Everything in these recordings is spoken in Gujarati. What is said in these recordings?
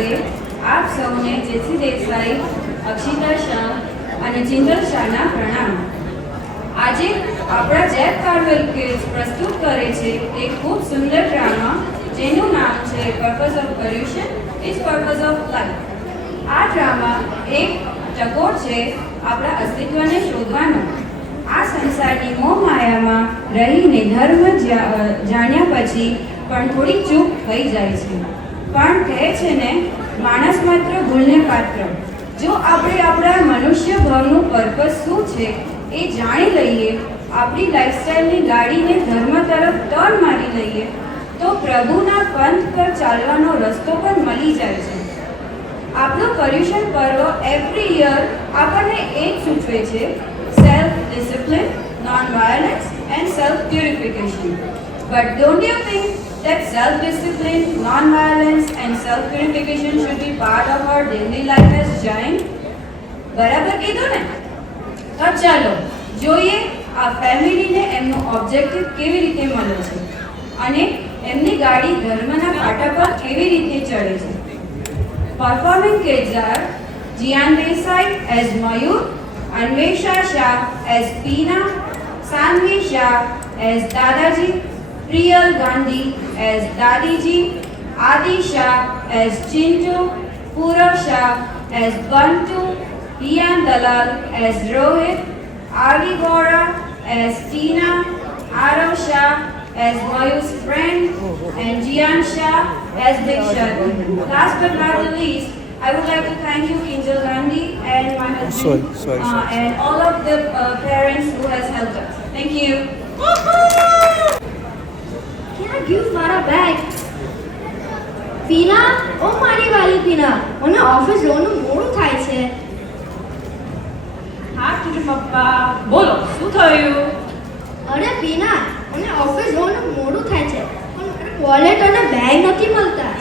કરે આપ સૌને જેસી દેસાઈ, અક્ષિતા શાહ અને જિંદલ શાહના પ્રણામ. આજે આપણા જેક કાર્વેલ કિડ્સ પ્રસ્તુત કરે છે એક ખૂબ સુંદર ડ્રામા જેનું નામ છે purpose of pollution is purpose of life. આ ડ્રામા એક ટકોર છે આપણા અસ્તિત્વને શોધવાનો. આ સંસારની મોહમાયામાં રહીને ધર્મ જાણ્યા પછી પણ થોડી ચૂક થઈ જાય છે. પણ કહે છે ને, માણસ માત્ર ભૂલને પાત્ર. જો આપણે આપણા મનુષ્ય ભાવનું પર્પઝ શું છે એ જાણી લઈએ, આપણી લાઈફસ્ટાઈલની ગાડીને ધર્મ તરફ ટર્ન મારી લઈએ, તો પ્રભુના પંથ પર ચાલવાનો રસ્તો પણ મળી જાય છે. આપણું પર્યુષણ પર્વ એવરી યર આપણને એ જ સૂચવે છે: self discipline, non violence and self purification. But don't you think that self-discipline, non-violence and self-purification should be part of our daily life as Jain? બરાબર કીધું ને? તો ચાલો જોઈએ આ ફેમિલીને એમનું ઓબ્જેક્ટિવ કેવી રીતે મળે છે અને એમની ગાડી ધર્મના પાટા પર કેવી રીતે ચડે છે. Performing kids are Jian Desai as Mayur, Anvesha Shah as Peena, Sanvi Shah as Dadaji, Priyal Gandhi as Dadiji, Adi Shah as Chintu, Purav Shah as Bantu, Ian Dalal as Rohit, Adi Gora as Tina, Arav Shah as Mayur's friend, and Jian Shah as Dikshat. Last but not the least, I would like to thank you, Kinjal Gandhi, and my husband, and all of the parents who has helped us. Thank you. Can I give મારા બેગ? પીના, ઓ મારી વાલી પીના, મને ઓફિસ જવાનું મોડું થાય છે. હા ટીચર પપ્પા, બોલો શું થયું? અરે પીના, મને ઓફિસ જવાનું મોડું થાય છે, પણ મારા વોલેટ અને બેગ નથી મળતા.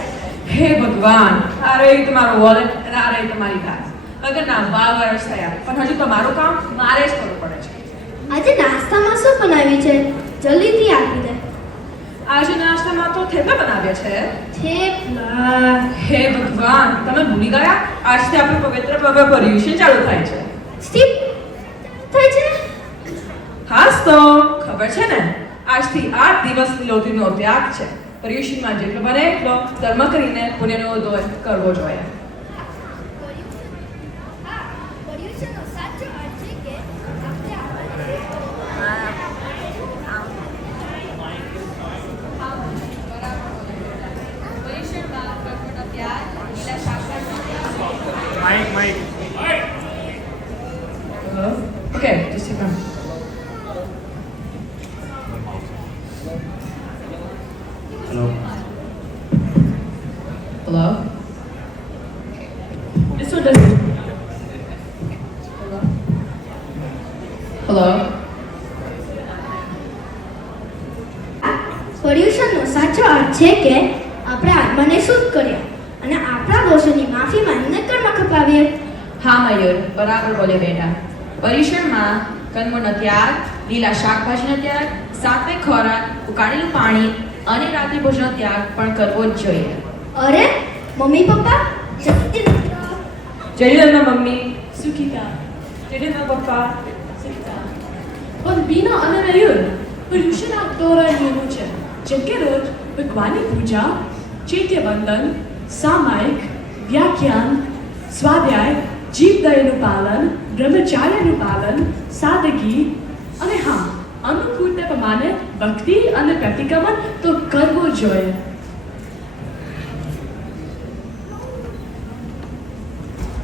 હે ભગવાન, આ રહી તમારો વોલેટ અને આ રહી તમારી બેગ. લગ્નના 12 વર્ષ થયા, પણ હજુ તમારું કામ મારે જ કરવું પડે છે. આજે નાસ્તામાં શું બનાવ્યું છે? જલ્દીથી આપી દે. આજે નાસ્તામાં તો થેપલા બનાવ્યા છે. થેપલા? હે ભગવાન, તમે ભૂલી ગયા? આજથી આપણું પવિત્ર પર્યુષણ ચાલુ થાય છે. સ્ટીપ થાય છે? હાસ તો ખબર છે ને, આજથી 8 દિવસ લોટીનો ત્યાગ છે. પર્યુષણમાં જેટલો બને એટલો કર્મ કરીને પુણ્યનો ઉદય કરવો જોઈએ. Mike. Okay, just take one. Hello? This one doesn't. Hello? પર્યુષણનો સાચો અર્થ છે કે આપણે આત્માને શુદ્ધ કર્યા અને આપણા દોષોની માફી માંગીને કર્મ ખપાવીએ. હા મયુર, બરાબર બોલે બેટા. પર્યુષણમાં કર્મનો ત્યાગ, લીલા શાકભાજીનો ત્યાગ, સાત્વિક ખોરાક, ઉકાળેલું પાણી અને રાત્રિ ભોજનનો ત્યાગ પણ કરવો જ જોઈએ. અરે મમ્મી પપ્પા, જયલના મમ્મી સુખિતા, જયલના પપ્પા સુખિતા. પણ બીના અને મયુર, પર્યુષણ આ દોરા નિયમો છે, જેમ કે રોજ ભગવાનની પૂજા, ચૈત્યવંદન, સામાયિક, વ્યાખ્યાન, સ્વાધ્યાય, જીવદયાનું પાલન, બ્રહ્મચાર્યનું પાલન, સાદગી અને હા, અનુકૂળતા પ્રમાણે ભક્તિ અને પ્રતિક્રમણ તો કરવો જોઈએ.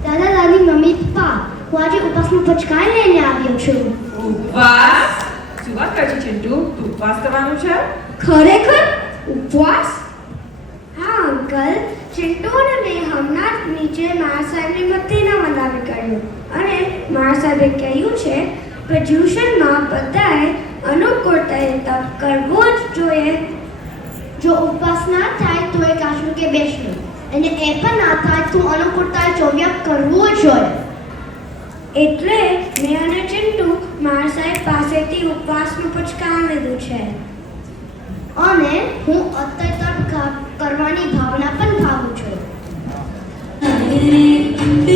દાદા દાદી મમ્મી પપ્પા, હું આજે ઉપવાસનો પચકાર લઈને આવ્યો છું. ઉપવાસ? શું વાત કરે છે ચિંટુ? તું ઉપવાસ કરવાનું છે? ખરેખર ઉપવાસ? હા અંકલ, ચિંટુ અને મેં હમણાં જ નીચે મારા સાહેબની મતીના મંદાવી કર્યું અને મારા સાહેબે કહ્યું છે પર્યુષણમાં બધાએ અનુકૂળતાએ તપ કરવો જ જોઈએ. જો ઉપવાસ ના થાય તો એક આશરું કે બેસવું, અને એ પણ ના થાય તો અનુકૂળતાએ ચોવ્યા કરવું જોઈએ. એટલે મેં અને ચિંટુ મારા સાહેબ પાસેથી ઉપવાસનું પુચકાર લીધું છે અને હું અત્યારે તપ કરવાની ભાવના પણ ભાવું છું. करे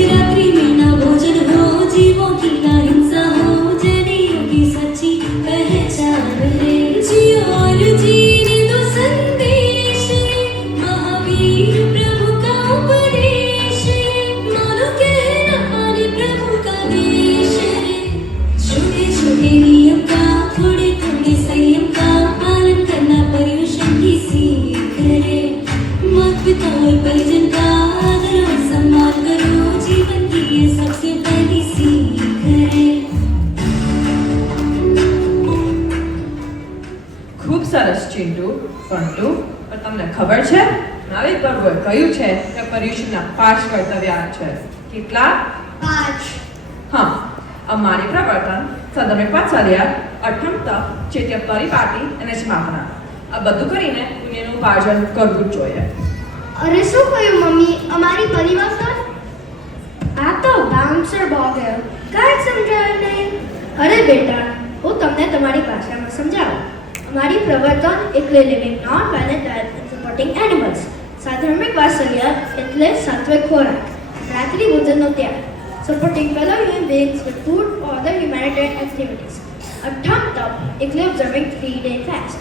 रात्रि में ना भोजन हो जीवों की ना हिंसा हो जनियों की सच्ची पहचान है जियो और जीने दो संदेश महावीर प्रभु का उपदेश मानो कहना माने प्रभु का देश छोटे छोटे नियम का थोड़े थोड़े संयम का पालन करना पर्युषण की सीख करे माता पिता और परिजन का आदर और सम्मान करो जीवन की ये सबसे पहली सीख है ખૂબ સરસ ચિંટુ બંટુ પણ તમને ખબર છે નવી પર્વે કહ્યું છે કે પર્યુષણના 5 કર્તવ્ય છે કેટલા 5 હા અમારી પ્રવર્તન સદમે પાછળ્યા અઠમ તપ ચેત્ય પરિપાટી અને સમાપના આ બધું કરીને પુણ્યનું ઉપાર્જન કરવું જ જોઈએ અરે શું કહ્યું મમ્મી અમારી પરિવર્તન આ તો બાઉન્સર બોગર કાંઈ સમજાયું નહીં અરે બેટા હું તમને તમારી ભાષામાં સમજાવું અમારી પ્રવર્તન એટલે living non violent diet and supporting animals સાધર્મિક વાત્સલ્ય એટલે સાત્વિક ખોરાક રાત્રિ ભોજનનો ત્યાગ supporting fellow human beings with food or other humanitarian activities. Atham Tap એટલે observing 3-day fast.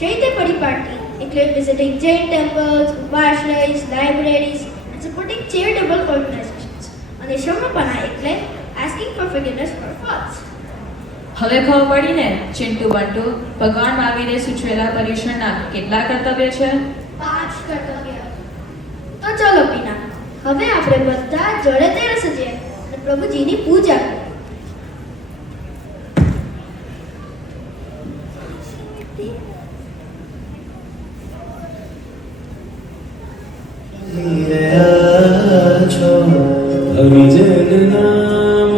Chaitya Pariparti include visiting Jain temples, upashrayas, libraries and supporting charitable organizations. અને Shamapana એટલે asking for forgiveness for faults. હવે ખબર પડી ને ચિંટુ બંટુ ભગવાન મહાવીરે સૂચવેલા પર્યુષણના કેટલા કર્તવ્ય છે 5 કર્તવ્ય. તો ચલો પીના હવે આપણે બધા જોડે તેરસ સજીએ અને પ્રભુજીની પૂજા કરીએ. હરિજન નામ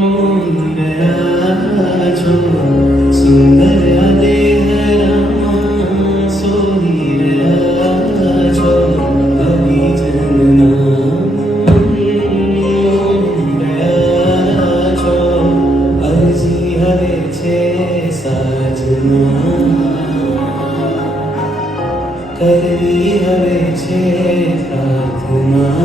મોહિયા છો સુંદર દેહ રામા સોહી રહ્યા છો હરિજન નામ મોહિયા છો અરજી હરે છે સાજના કરવી હવે છે પ્રાર્થના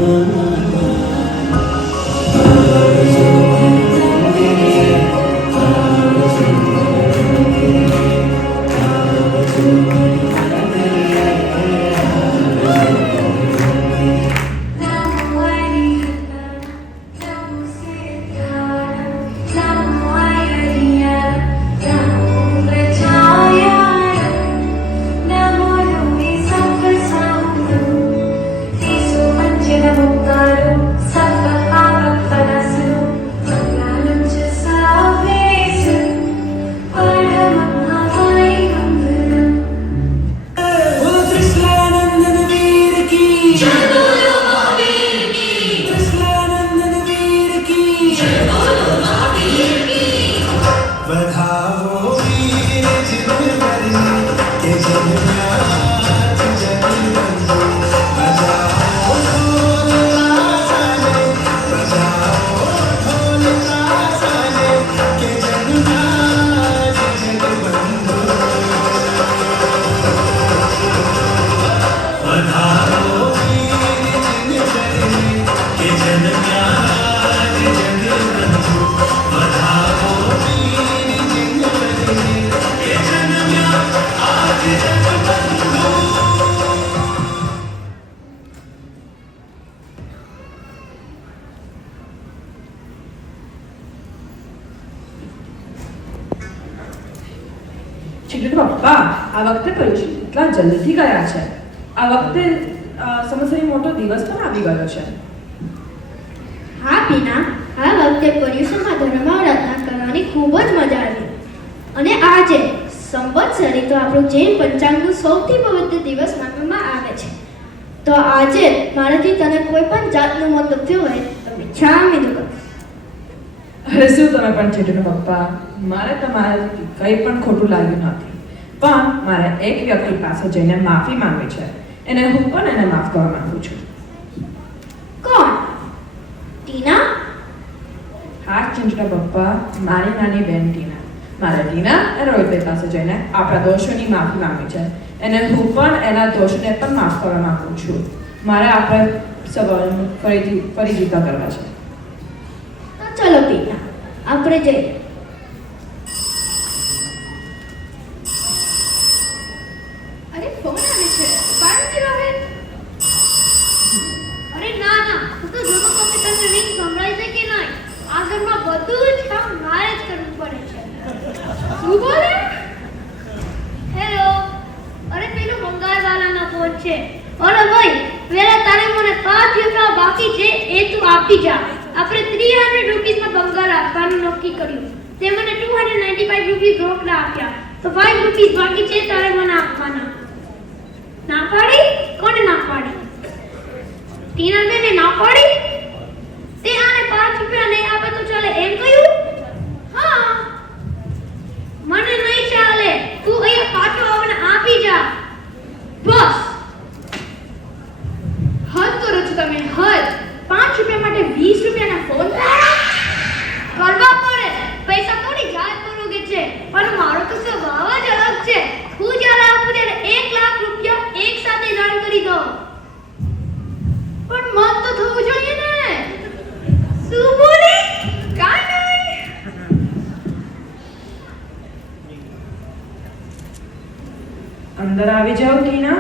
ચિંટુ પપ્પા આ વખતે પર્યુષણ કેટલા જલ્દીથી ગયા છે આ વખતે સમસ્યાની મોટો દિવસ પણ આવી ગયો છે હા પીના આ વખતે પર્યુષણમાં ધર્મારાધના કરવાની ખૂબ જ મજા આવી અને આજે સંવત્સરી તો આપણું જૈન પંચાંગનું સૌથી પવિત્ર દિવસ માનવામાં આવે છે તો આજે મારાથી તને કોઈ પણ જાતનું મતલબ થયો હોય તો મિચ્છામી દુક્કડમ. અરે શું તમે પણ ચિંટુ પપ્પા મારે તમારાથી કંઈ પણ ખોટું લાગ્યું નથી પણ મારે એક વ્યક્તિ પાસે જઈને માફી માંગવી છે એને હું પણ એને માફ કરવા માંગુ છું કોણ? ટીના? હા ચિંટુ પપ્પા મારી નાની બેન ટીના મારે ટીના અને રોહિતભાઈ પાસે જઈને આપણા દોષોની માફી માંગવી છે અને હું પણ એના દોષને પણ માફ કરવા માંગુ છું મારે આપણે સવાલ ફરી જીતા કરવા છે. તો ચલો ટીના, આપણે જઈએ. અરે ફોન આવે છે, પાડો રોહિત. અરે ના ના, હું તો જોતો તો કે તને રિંગ સંભળાય છે કે નહીં. આ ઘરમાં બધું જ કામ મારે જ કરવું પડે છે. શું બોલે? હેલો, અરે પેલું બંગાળવાળાનો ફોન છે. ઓલો ભાઈ, પેલા તારે મને 5 રૂપિયા બાકી છે એ તું આપી જા. આપણે 300 રૂપીસમાં બંગાળ આપવાનું નક્કી કર્યું. તે મને 295 રૂપીસ રોકડા આપ્યા. તો 5 રૂપીસ બાકી છે તારે મને આપવાના. ના પાડી? કોને ના પાડી? ટીના બેને ના પાડી? તે આને 5 રૂપિયા નહીં આપે તો ચાલે એમ કહ્યું? હા, મને નહીં ચાલે. તું અહીંયા પાછો આવને આપી જા. બસ. હદ કરો છો તમે, હદ. 5 રૂપિયા માટે 20 રૂપિયાના ફોન કરવા પડે. પૈસા થોડી જાહેર કરોગે છે. પણ મારો તો સ્વભાવ જ અલગ છે. હું જ્યારે આપું ત્યારે 1 લાખ રૂપિયા એક સાથે દાન કરી દો. પણ મત તો થવું જોઈએ ને. શું બોલી? કાંઈ નહીં. અંદર આવી જાઓ ટીના.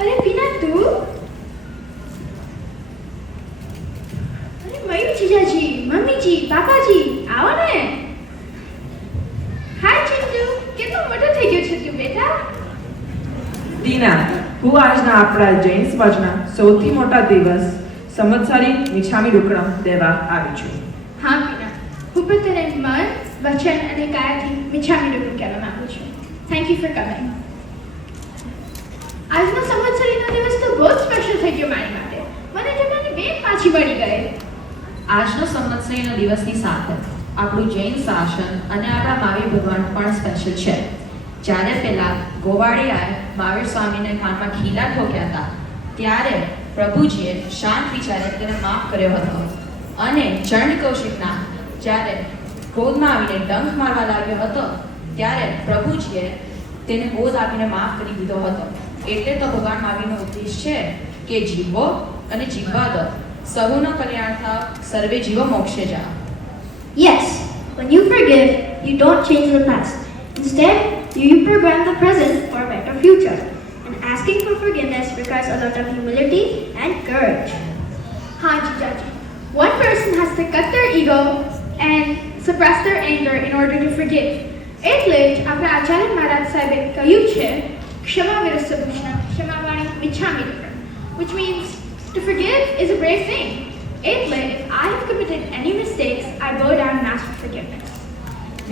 અરે પીના તું? અરે મયુર જીજાજી, મમ્મીજી, પાપાજી, આવો ને. હાય ચિંટુ, કેટલો મોટો થઈ ગયો છે તું બેટા. ટીના, હું આજના આપણા જૈન સમાજના સૌથી મોટા દિવસ સંવત્સરી મિચ્છામી દુક્કડમ દેવા આવી છું. હા પીના, હું પણ તને મન, વચન અને કાયાથી મિચ્છામી દુક્કડમ કહેવા માંગુ છું. Thank you for coming. આજનો સંવત્સરીનો દિવસ તો બહુ સ્પેશિયલ થઈ ગયો મારી માટે. મને જમવાની બેન પાછી મળી ગઈ. આજનો સંવત્સરીનો દિવસની સાથે આપણું જૈન શાસન અને આપણા મહાવીર ભગવાન પણ સ્પેશિયલ છે. જ્યારે પહેલા ગોવાળિયાએ મહાવીર સ્વામીને કાનમાં ખીલા ઠોક્યા હતા, ત્યારે પ્રભુજીએ શાંત વિચારે તેને માફ કર્યો હતો. અને ચંડ કૌશિકના જ્યારે ક્રોધમાં આવીને ડંખ મારવા લાગ્યો હતો, ત્યારે પ્રભુજીએ તેને બોધ આપીને માફ કરી દીધો હતો. એટલે તો ભગવાન મહાવીરનો ઉપદેશ છે કે જીવો અને જીવવા દો, સહુનો કલ્યાણ થાવ, સર્વે જીવો મોક્ષે જાઓ. Yes, when you forgive, you don't change the past. Instead, you program the present for a better future. And asking for forgiveness requires a lot of humility and courage. હા જીજાજી, one person has to cut their ego and suppress their anger in order to forgive. એટલે જ આપણા આચાર્ય મહારાજ સાહેબે કહ્યું છે, ક્ષમા વિરસ્ય ભૂષણમ ક્ષમાવાણી મિચ્છામિ દુક્કડમ, which means to forgive is a brave thing. એટલે if I have committed any mistakes, I bow down and ask for forgiveness.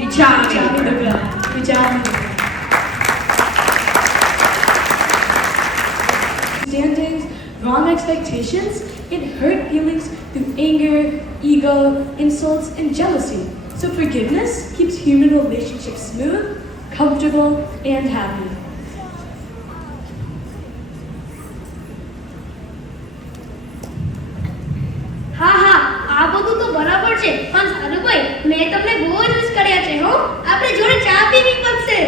મિચ્છામી દુક્કડમ, મિચ્છામિ દુક્કડમ. Understandings, wrong expectations, and hurt feelings through anger, ego, insults, and jealousy. So forgiveness keeps human relationships smooth, comfortable, and happy. હા હા, આ બધું તો બરાબર છે. પણ સાનુભાઈ, મેં તમને બહુ જ મિસ કર્યા છે હો. આપણે જોડે ચા પીવી પડશે.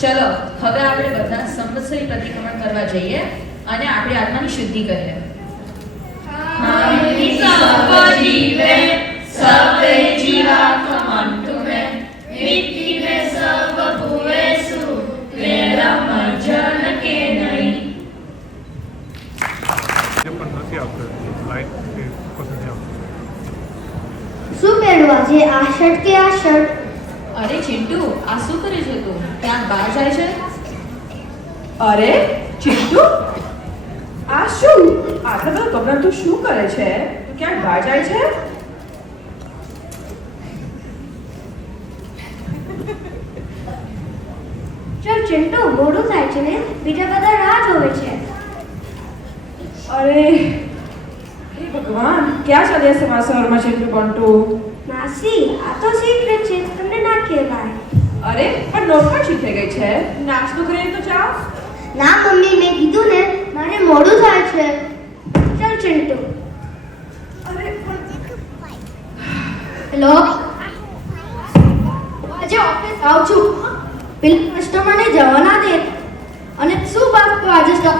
ચલો હવે આપણે બધા સંવત્સરી પ્રતિક્રમણ કરવા જઈએ અને આપણી આત્માની શુદ્ધિ કરીએ. પણ નથી આવતું લાઈટ કે કશું નથી આવતું. શું પહેરવું આજે? આ શર્ટ કે આ શર્ટ? અરે ચિંટુ, આ શું કરે છે તું? ક્યાંક બહાર જાય છે? અરે ચિંટુ, આ શું? આટલા બધા કપડાં તું શું કરે છે? તું ક્યાંક બહાર જાય છે? ચાલ ચિંટુ, મોડું થાય છે ને, બીજા બધા રાહ જોવે છે. અરે હે ભગવાન, ક્યાં ચાલ્યા સમાચારમાં ચિંટુ બંટુ? માસી, આ તો સિક્રેટ છે, તમને ના કહેવાય. અરે પણ નોટ પણ શીખાઈ ગઈ છે. નાસ્તો કરીને તો જાઓ. ના મમ્મી, મેં કીધું ને, મારે મોડું થાય છે. ચાલ ચિંટુ. અરે હેલો, આજે ઓફિસ આવું છું. પેલા કસ્ટમરને જવા ના દે. અને શું વાત તો આજે સ્ટોક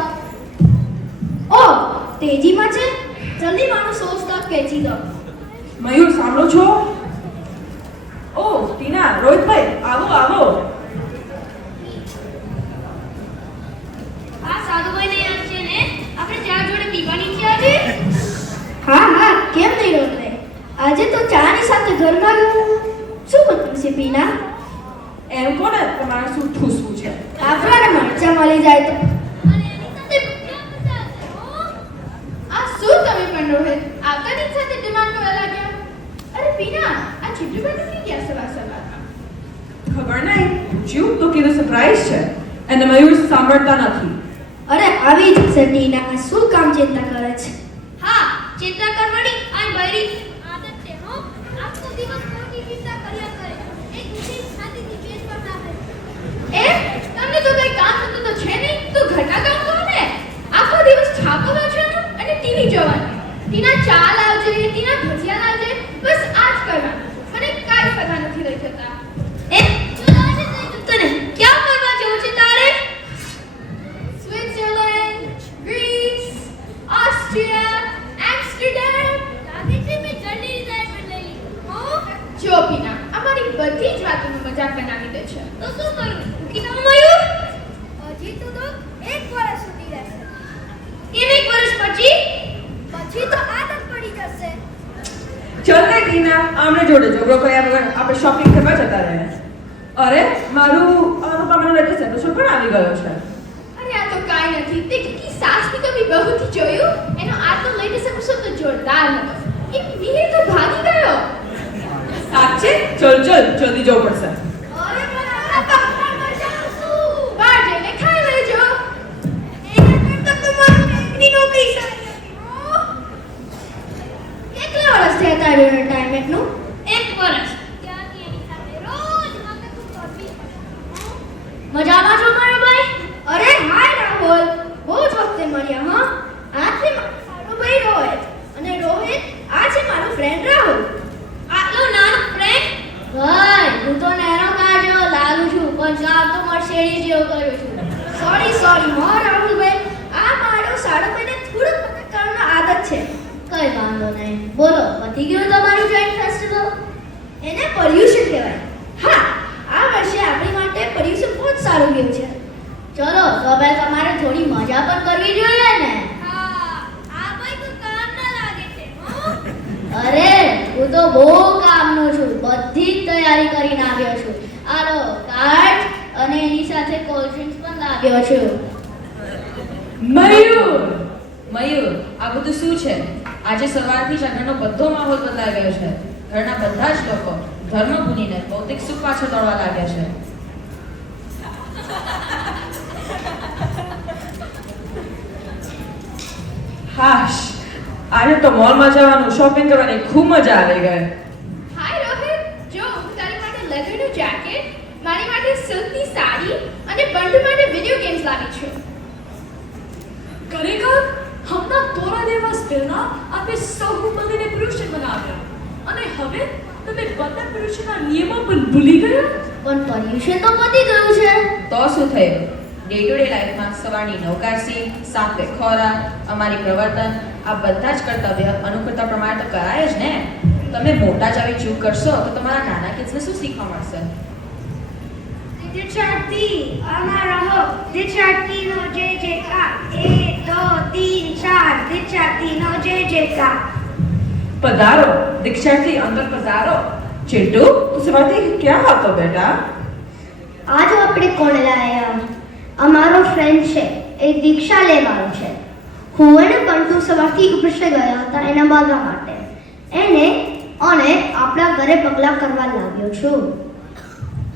તેજીમાં છે. જલ્દી મારું સોચતા ખેંચી દો. મયુર સાંભળો છો? ઓ ટીના, રોહિતભાઈ, આવો આવો. આ સાધુભાઈને યાદ છે ને? આપણે ચા જોડે પીવાની છે આજે. હા કેમ નહીં રોકલે. આજે તો ચાની સાથે ઘરમાં શું બનતું છે પીના? એમ કોને તમારે શું ઠૂસવું છે? આપણને મરચા મળી જાય તો. આ શું તમે પણ રોહિત આવતાની સાથે ડિમાન્ડ કરવા લાગ્યા? અરે પીના, આ ચીટુ બેન નથી ગયા સવાર. ખબર નહીં, પૂછ્યું તો કીધું સરપ્રાઈઝ છે. અને મયુર સાંભળતા નથી. અરે આવી જ છે ટીના. શું કામ ચિંતા કરે છે? હા, ચિંતા કરવાની આ બૈરી આદત છે હો. આખો દિવસ મોટી ચિંતા કર્યા કરે. એક દૂસરી શાંતિથી ચેત પર ના કરે. તમને તો કઈ કામ થતું તો છે નહીં, તો ઘરના કામ કરો ને. આખો દિવસ છાપો વાંચવાનો અને ટીવી જોવાનું. ટીના ચા લાવજે, ટીના ભજીયા લાવજે, બસ આ જ કરવાનું. મને કાંઈ પતા નથી રહી જતા. શું લાવજે તને? ક્યાં ફરવા જવું છે તારે? Switzerland, Greece, Austria, Amsterdam. લાગે છે મેં જલ્દી રિટાયરમેન્ટ લઈ લીધું. હો? જો પીના, અમારી બધી જ વાતોનો મજાક બનાવી દે છે. તો શું કરું? મૂકી દઉં મયુર? હજી તો 1 વર્ષ સુધી રહેશે. કેમ 1 વર્ષ પછી? પછી તો આદત પડી જશે. ચલ ને ટીના, આમને જોડે ઝઘડો કર્યા વગર આપણે શોપિંગ કરવા જતા રહે. અરે મારું અનુપમાનો લેટેસ્ટ એપિસોડ પણ આવી ગયો છે. અરે આ તો કાંઈ નથી. તે કિકી સાસની કભી બહુથી જોયું? એનો આ તો લેટેસ્ટ એપિસોડ તો જોરદાર હતો. એ મિહિર તો ભાગી ગયો. સાચે? ચલ જલ્દી જવું પડશે. અરે પણ આ પાપા મજા શું? બહાર જઈને ખાઈ લેજો. એના કરતાં તો મારી બેંકની નોકરી સારી હતી. હો? કેટલા વર્ષ થયા તારું રિટાયરમેન્ટનું? 1 વર્ષ. ત્યાંથી એની સાથે રોજ માથાકૂટ કરવી પડે. મજામાં છો મારો ભાઈ? અરે હાય રાહુલ, બહુ જ વખતે મળ્યા. હા, આ છે મારો ભાઈ રોહિત. અને રોહિત, આ છે મારો ફ્રેન્ડ રાહુલ. આટલો નાનો ફ્રેન્ડ? ભાઈ, હું તો નેરો કાર જેવો લાગુ છું, પણ કામ તો મર્સિડીઝ જેવો કરું છું. સોરી હો રાહુલભાઈ. આ મારો સાડો ભાઈને થોડુંક મદદ કરવાનો આદત છે. કઈ વાંધો નહીં. બોલો, પતી ગયું તમારું જોઈન્ટ ફેસ્ટિવલ? એને પર્યુષણ કહેવાય. હા, આ વર્ષે આપણી માટે પર્યુષણ બહુ જ સારું ગયું છે. ચલો, તો હવે તમારે થોડી મજા પણ કરવી જોઈએ ને. હા, આ ભાઈ તો કામ ના લાગે છે. હો? અરે, હું તો બહુ કામનો છું. બધી જ તૈયારી કરીને આવ્યો છું. આલો કાર્ડ અને એની સાથે કોલ્ડ ડ્રિંક્સ પણ લાવ્યો છું. મયુર, આ બધું શું છે? આજે સવારથી જ આ ઘરનો બધો માહોલ બદલાઈ ગયો છે. ઘરના બધા જ લોકો ધર્મ ભૂલીને ભૌતિક સુખ પાછળ દોડવા લાગ્યા છે. હાશ, આજે તો મોલમાં જવાનું, શોપિંગ કરવાની ખૂબ મજા આવી ગઈ. હાય રોહિત, જો હું તારી માટે લેધરનું જેકેટ, મારી માટે સિલ્કની સાડી અને બંધુ માટે વિડિયો ગેમ્સ લાવી છું. ખરેખર હમણાં થોડા દિવસ પહેલા આપણે સૌ મળીને પર્યુષણ મનાવ્યા અને હવે તમે બધા પર્યુષણના નિયમો પણ ભૂલી ગયા. પણ પર્યુષણ તો પતી ગયું છે. તો શું થયું? ડે ટુ ડે લાઈફમાં સવારની નૌકારસી, સાત્વે ખોરાક, અમારી પ્રવર્તન, આ બધા જ કર્તવ્ય અનુકૂળતા પ્રમાણે તો કરાય જ ને. તમે મોટા જ આવી ચૂક કરશો તો તમારા નાના કિડ્સને શું શીખવા મળશે? દિચાતી અમારો દિચાતીનો જય જયકાર. 1 2 3 4 દિચાતીનો જય જયકાર. પધારો, દીક્ષાથી અંદર પધારો. ચિંટુ, તું સવારથી ક્યાં હતો બેટા? આજ આપણે કોણ લાયા? અમારો ફ્રેન્ડ છે, એ દીક્ષા લેવાનો છે. હું એને કંટુ સવારથી ઉપસે ગયા હતા એના બાગા માટે. એને અને આપણા ઘરે પગલાં કરવા લાગ્યો છું.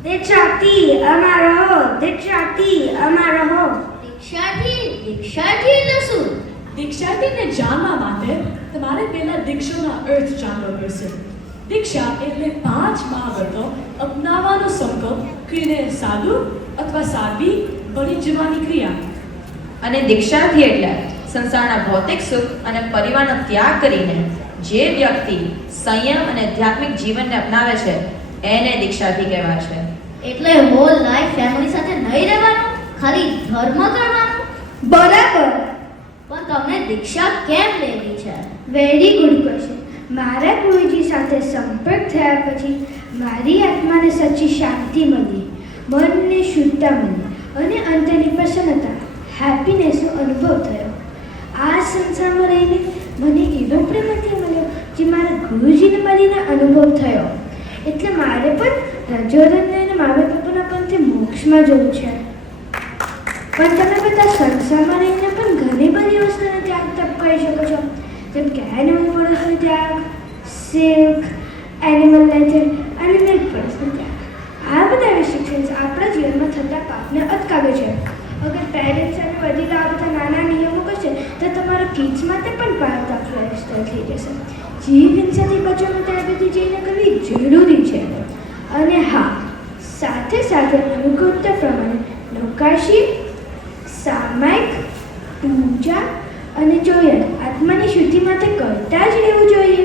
દીક્ષાથી અમારો દીક્ષાથી એટલે શું? દીક્ષાર્થીને જાણવા માટે તમારે પહેલા દીક્ષાના અર્થ જાણવો પડશે. દીક્ષા એટલે 5 મહાવ્રતો અપનાવવાનો સંકલ્પ કરીને સાધુ અથવા સાધ્વી બની જવાની ક્રિયા. અને દીક્ષાર્થી એટલે સંસારના ભૌતિક સુખ અને પરિવારનો ત્યાગ કરીને જે વ્યક્તિ સંયમ અને આધ્યાત્મિક જીવનને અપનાવે છે એને દીક્ષાર્થી કહેવાય છે. એટલે હોલ લાઈફ ફેમિલી સાથે નહીં રહેવાનું, ખાલી ધર્મ કરવાનો. બરાબર. પણ તમને દીક્ષા કેમ લેવી છે? Very good question. મારા ગુરુજી સાથે સંપર્ક થયા પછી મારી આત્માને સાચી શાંતિ મળી, મનને શુદ્ધતા મળી અને અંતરની પ્રસન્નતા, હેપીનેસનો અનુભવ થયો. આ સંસારમાં રહીને મને એવો પ્રેમ નથી મળ્યો જે મારા ગુરુજીને મળીને અનુભવ થયો. એટલે મારે પણ રજોરન લઈને મારા બાપુના પંથે મોક્ષમાં જવું છે. પણ તમે બધા સંસારમાં રહીને પણ ઘણી બધી વસ્તુનો ત્યાગ તપ કરી શકો છો, જેમ કે એનિમલ પ્રોડક્ટનો ત્યાગ, સિલ્ક, એનિમલ લેધર અને મિલ્ક પ્રોડક્ટનો ત્યાગ. આ બધા રિસ્ટ્રિક્શન્સ આપણા જીવનમાં થતા પાપને અટકાવે છે. અગર પેરેન્ટ્સ અને વડીલો આ બધા નાના નિયમો કરશે તો તમારા કિડ્સ માટે પણ પારદર્શક લાઈફસ્ટાઈલ થઈ જશે. જીવ હિંસાથી બચવાનું ત્યાગથી જઈને કરવી જરૂરી છે. અને હા, સાથે સાથે અનુકૂળતા પ્રમાણે નૌકાશી, સામાયિક, પૂજા અને જોયન આત્માની શુદ્ધિ માટે કરતા જ રહેવું જોઈએ.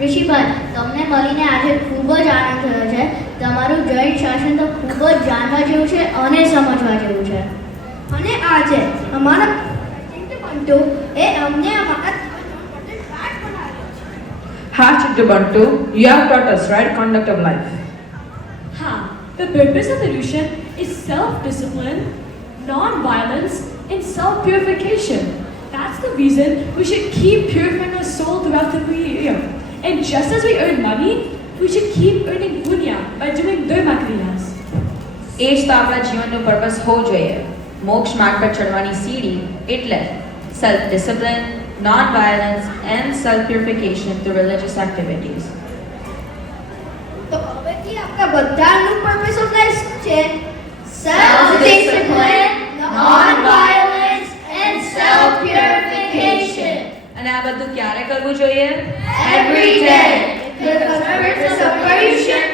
ઋષિભાઈ, તમને મળીને આજે ખૂબ જ આનંદ થયો છે. તમારું જૈન શાસન તો ખૂબ જ જાણવા જેવું છે અને સમજવા જેવું છે. અને આજે અમારા ચિંતબંધુ એ અમને અમારા પાઠ બનાવ્યો છે. Ha Chittubantu, you have taught us right conduct of life. The purpose of illusion is self-discipline, non-violence, and self-purification. That's the reason we should keep purifying our soul throughout the year. And just as we earn money, we should keep earning punya by doing dharma kriyas. એ જ તો આપણા જીવનનું પર્પસ હોવું જોઈએ. મોક્ષ માર્ગ પર ચડવાની સીડી એટલે self discipline, non violence and self purification through religious activities. તો હવેથી આપણા બધાનું પર્પસ ઓફ લાઈફ શું છે? Self-discipline, non-violence, and self-purification. અને આ બધું ક્યારે કરવું જોઈએ? Every day, the purpose of Paryushan